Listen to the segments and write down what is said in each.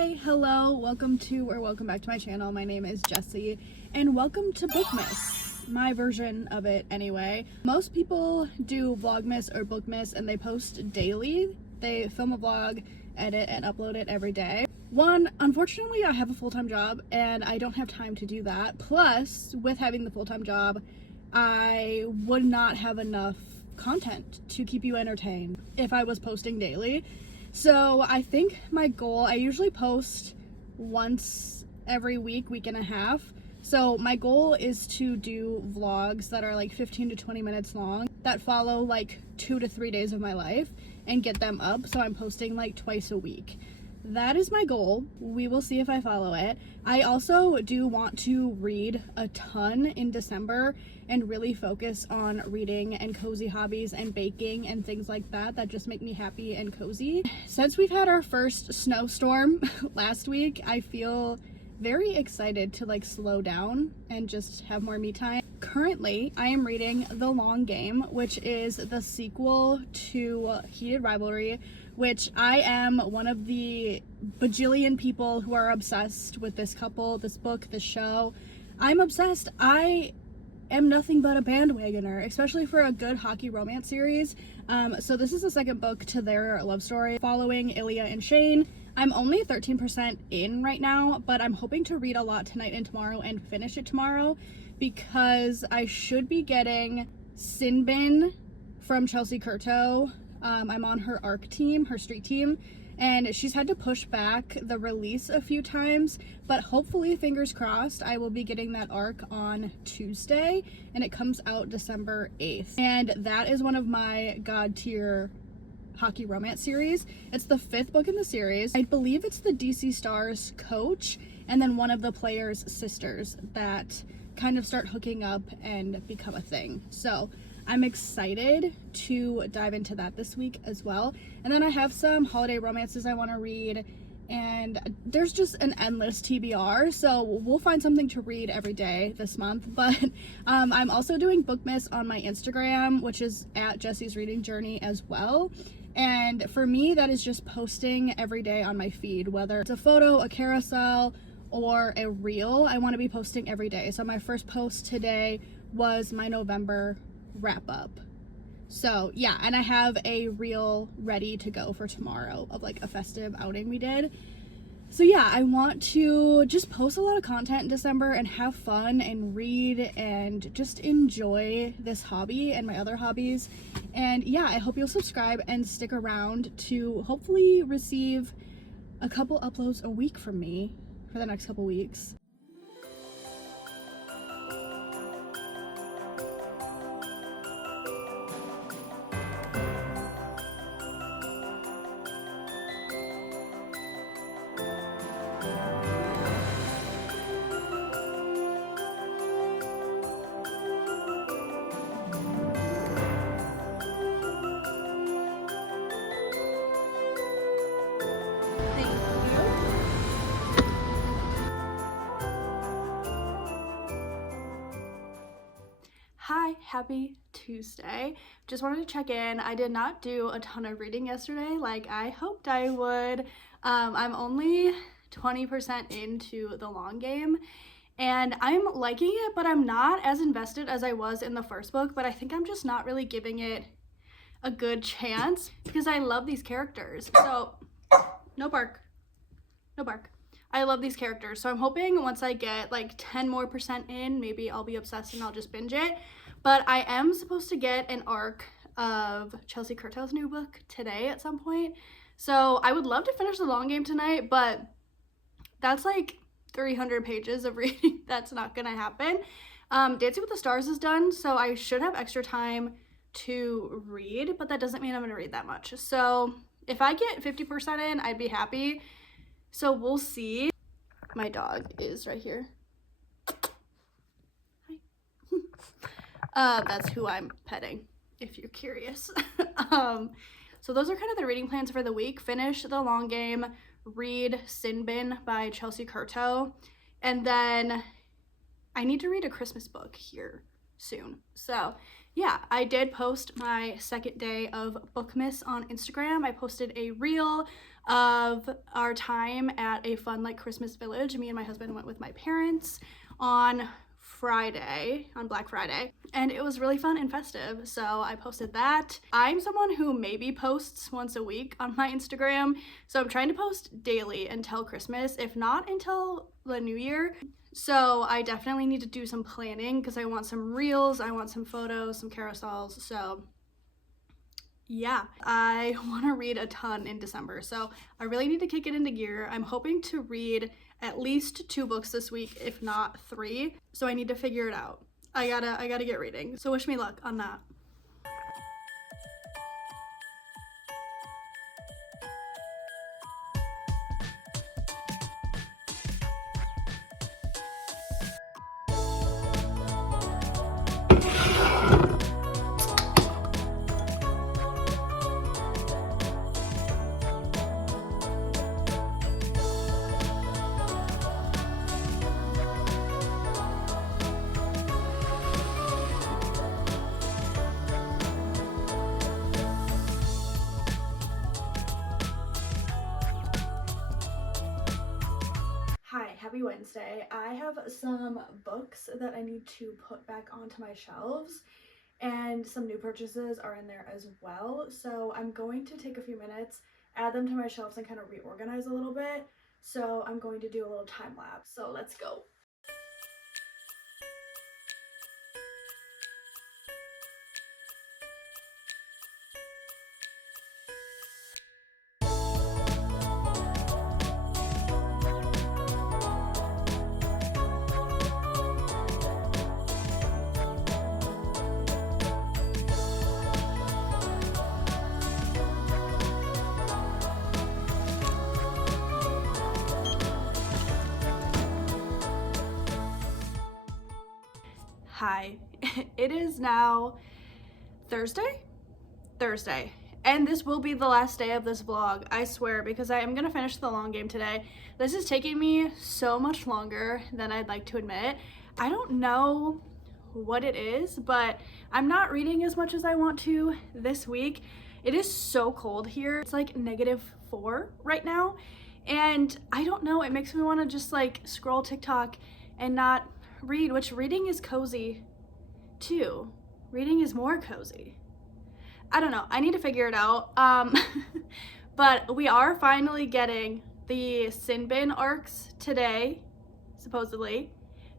Hi, hello, welcome back to my channel. My name is Jessie, and welcome to Bookmas, my version of it anyway. Most people do Vlogmas or Bookmas and they post daily. They film a vlog, edit, and upload it every day. Unfortunately, I have a full-time job and I don't have time to do that. Plus, with having the full-time job, I would not have enough content to keep you entertained if I was posting daily. So I think my goal, I usually post once every week and a half. So my goal is to do vlogs that are like 15 to 20 minutes long that follow like 2 to 3 days of my life and get them up. So I'm posting like twice a week. That is my goal. We will see if I follow it. I also do want to read a ton in December and really focus on reading and cozy hobbies and baking and things like that just make me happy and cozy. Since we've had our first snowstorm last week, I feel very excited to like slow down and just have more me time. Currently, I am reading The Long Game, which is the sequel to Heated Rivalry, which I am one of the bajillion people who are obsessed with this couple, this book, this show. I'm obsessed. I am nothing but a bandwagoner, especially for a good hockey romance series. So this is the second book to their love story following Ilya and Shane. I'm only 13% in right now, but I'm hoping to read a lot tonight and tomorrow and finish it tomorrow because I should be getting Sinbin from Chelsea Curto. I'm on her ARC team, her street team, and she's had to push back the release a few times, but hopefully, fingers crossed, I will be getting that ARC on Tuesday, and it comes out December 8th. And that is one of my god tier hockey romance series. It's the 5th book in the series. I believe it's the DC Stars coach and then one of the players' sisters that kind of start hooking up and become a thing. So I'm excited to dive into that this week as well. And then I have some holiday romances I want to read, and there's just an endless TBR, so we'll find something to read every day this month. But I'm also doing Bookmas on my Instagram, which is at Jessie's Reading Journey as well. And for me, that is just posting every day on my feed, whether it's a photo, a carousel, or a reel. I want to be posting every day. So my first post today was my November wrap up. So yeah, and I have a reel ready to go for tomorrow of like a festive outing we did. So yeah, I want to just post a lot of content in December and have fun and read and just enjoy this hobby and my other hobbies. And yeah, I hope you'll subscribe and stick around to hopefully receive a couple uploads a week from me for the next couple weeks. Hi, happy Tuesday. Just wanted to check in. I did not do a ton of reading yesterday like I hoped I would. I'm only 20% into The Long Game and I'm liking it, but I'm not as invested as I was in the first book, but I think I'm just not really giving it a good chance because I love these characters. So no bark, no bark. I love these characters, so I'm hoping once I get like 10% more in, maybe I'll be obsessed and I'll just binge it. But I am supposed to get an ARC of Chelsea Curto's new book today at some point. So I would love to finish The Long Game tonight, but that's like 300 pages of reading. That's not gonna happen. Dancing with the Stars is done, so I should have extra time to read, but that doesn't mean I'm gonna read that much. So if I get 50% in, I'd be happy. So we'll see. My dog is right here. Hi. That's who I'm petting, if you're curious. So those are kind of the reading plans for the week. Finish The Long Game, read Sinbin by Chelsea Curto, and then I need to read a Christmas book here soon. So yeah, I did post my second day of Bookmas on Instagram. I posted a reel of our time at a fun like Christmas village. Me and my husband went with my parents on Black Friday, and it was really fun and festive, so I posted that. I'm someone who maybe posts once a week on my Instagram, so I'm trying to post daily until Christmas, if not until the new year. So I definitely need to do some planning because I want some reels, I want some photos, some carousels. So yeah, I want to read a ton in December, so I really need to kick it into gear. I'm hoping to read at least 2 books this week, if not 3, so I need to figure it out. I gotta get reading, so wish me luck on that. Hi, happy Wednesday. I have some books that I need to put back onto my shelves, and some new purchases are in there as well. So I'm going to take a few minutes, add them to my shelves, and kind of reorganize a little bit. So I'm going to do a little time lapse. So let's go. Hi, it is now Thursday, and this will be the last day of this vlog, I swear, because I am gonna finish the long game today. This is taking me so much longer than I'd like to admit. I don't know what it is, but I'm not reading as much as I want to this week. It is so cold here. It's like -4 right now, and I don't know, it makes me want to just like scroll TikTok and not read, which reading is cozy too. Reading is more cozy. I don't know, I need to figure it out. But we are finally getting the sin bin arcs today, supposedly.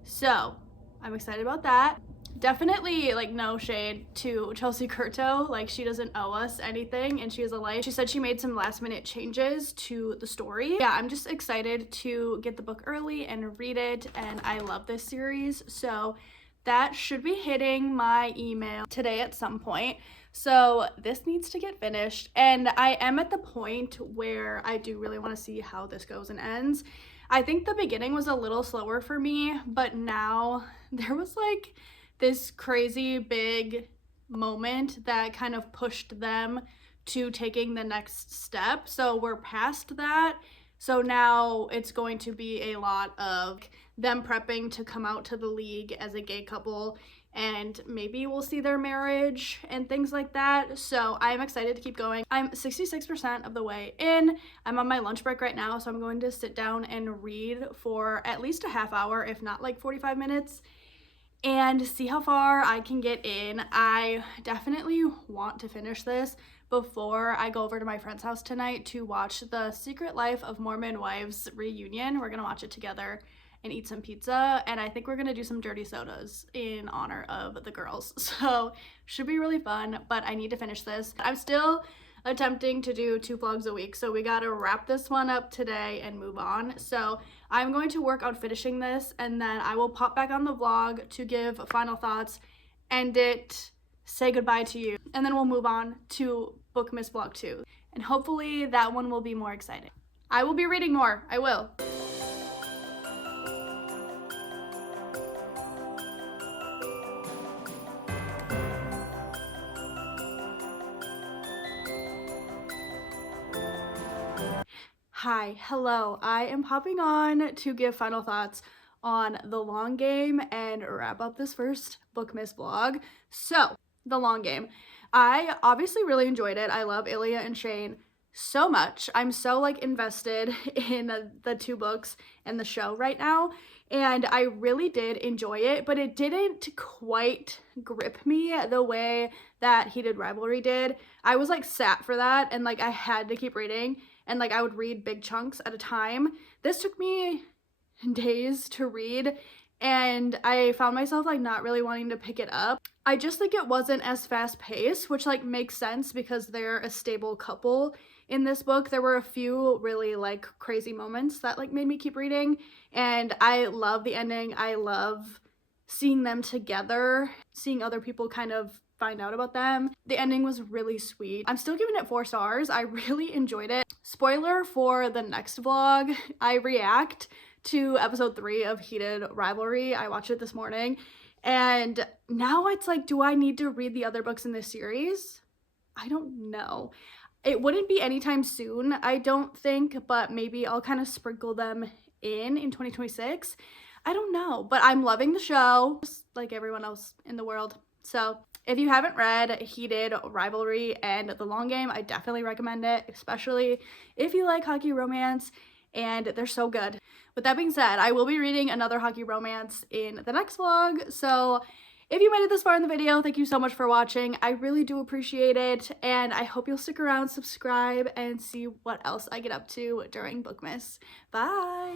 So I'm excited about that. Definitely like no shade to Chelsea Curto, like she doesn't owe us anything and she has a life. She said she made some last minute changes to the story. Yeah, I'm just excited to get the book early and read it, and I love this series, so that should be hitting my email today at some point. So this needs to get finished, and I am at the point where I do really want to see how this goes and ends. I think the beginning was a little slower for me, but now there was like this crazy big moment that kind of pushed them to taking the next step. So we're past that. So now it's going to be a lot of them prepping to come out to the league as a gay couple, and maybe we'll see their marriage and things like that. So I'm excited to keep going. I'm 66% of the way in. I'm on my lunch break right now, so I'm going to sit down and read for at least a half hour, if not like 45 minutes, and see how far I can get in. I definitely want to finish this before I go over to my friend's house tonight to watch the Secret Life of Mormon Wives reunion. We're gonna watch it together and eat some pizza, and I think we're gonna do some dirty sodas in honor of the girls. So should be really fun, but I need to finish this. I'm still attempting to do 2 vlogs a week, so we gotta wrap this one up today and move on. So I'm going to work on finishing this, and then I will pop back on the vlog to give final thoughts, end it, say goodbye to you, and then we'll move on to Bookmas vlog 2, and hopefully that one will be more exciting. I will be reading more, I will. Hi, hello. I am popping on to give final thoughts on The Long Game and wrap up this first Bookmas vlog. So, The Long Game. I obviously really enjoyed it. I love Ilya and Shane so much. I'm so like invested in the two books and the show right now, and I really did enjoy it, but it didn't quite grip me the way that Heated Rivalry did. I was like sat for that, and like I had to keep reading, and like I would read big chunks at a time. This took me days to read, and I found myself like not really wanting to pick it up. I just think it wasn't as fast paced, which like makes sense because they're a stable couple in this book. There were a few really like crazy moments that like made me keep reading, and I love the ending. I love seeing them together, seeing other people kind of find out about them. The ending was really sweet. I'm still giving it 4 stars. I really enjoyed it. Spoiler for the next vlog, I react to episode 3 of Heated Rivalry. I watched it this morning, and now it's like, do I need to read the other books in this series? I don't know. It wouldn't be anytime soon, I don't think, but maybe I'll kind of sprinkle them in 2026. I don't know, but I'm loving the show, just like everyone else in the world. So if you haven't read Heated Rivalry and The Long Game, I definitely recommend it, especially if you like hockey romance, and they're so good. With that being said, I will be reading another hockey romance in the next vlog, so if you made it this far in the video, thank you so much for watching. I really do appreciate it, and I hope you'll stick around, subscribe, and see what else I get up to during Bookmas. Bye!